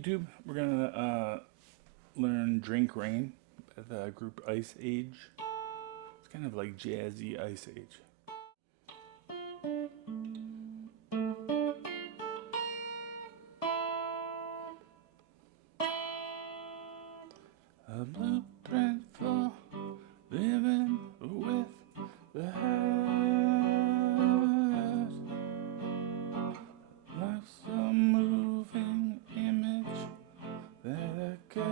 YouTube. We're gonna learn "Drink Rain" by the group Iceage. It's kind of like jazzy Iceage. A blueprint for living with the heart. Life's a moving image that I got.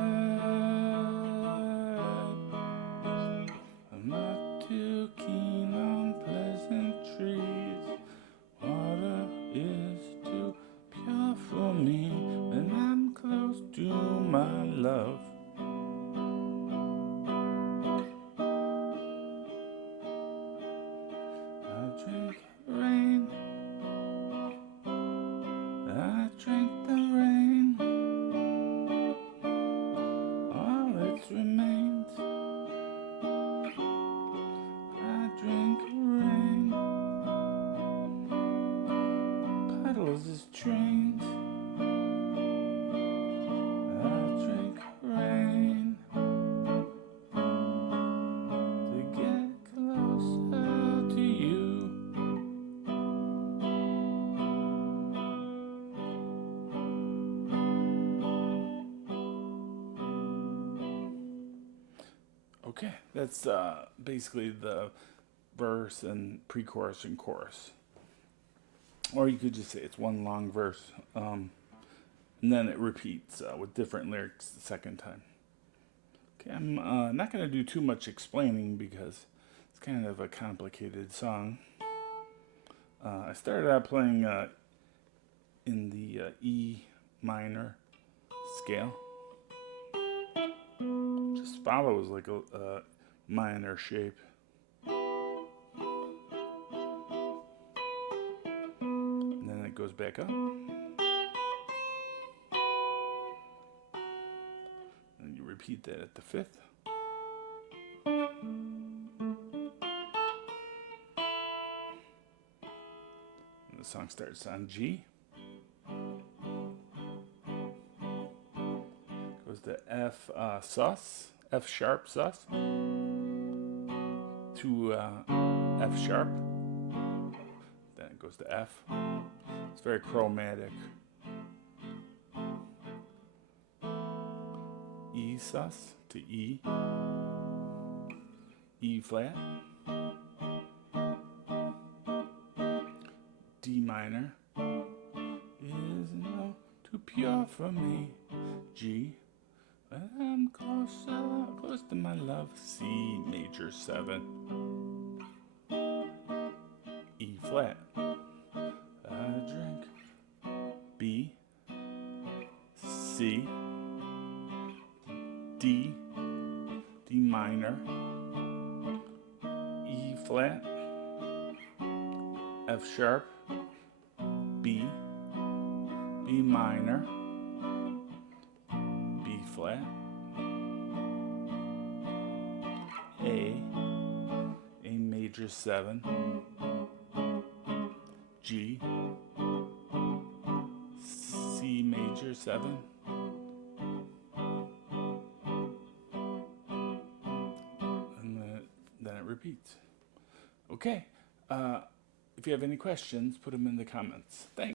I'm not too keen on pleasantries. Water is too pure for me when I'm close to my love. I drink rain. I drink the rain. All its remains. I drink rain. Puddles as trains. I drink rain to get closer to you. Okay, that's basically the verse and pre-chorus and chorus. Or you could just say it's one long verse, and then it repeats with different lyrics the second time. Okay, I'm not going to do too much explaining because it's kind of a complicated song. I started out playing in the E minor scale. Just follows like a minor shape. And then it goes back up. And you repeat that at the fifth. And the song starts on G. Goes to F sus, F sharp sus, to F sharp, then it goes to F. It's very chromatic. E sus to E, E flat, D minor is no too pure for me, G. But I'm close to my love, C major 7, E flat. I drink B, C, D, D minor, E flat, F sharp, B, B minor, B flat, A major 7, G, C major 7, and then it repeats. Okay, if you have any questions, put them in the comments. Thanks.